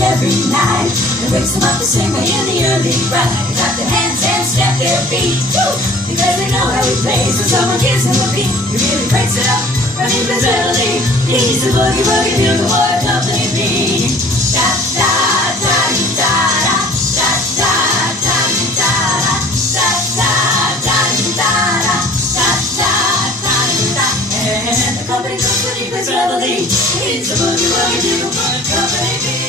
every night. It wakes them up to sing in the early ride. Clap their hands and step their feet, woo, because they know how he plays. When someone gives him a beat, he really breaks it up when he plays melody. He's the boogie woogie bugle boy of Company B. Da da da da da da da da da da da da da da da da da. And the company goes when he plays melody. He's the boogie woogie bugle boy of Company B.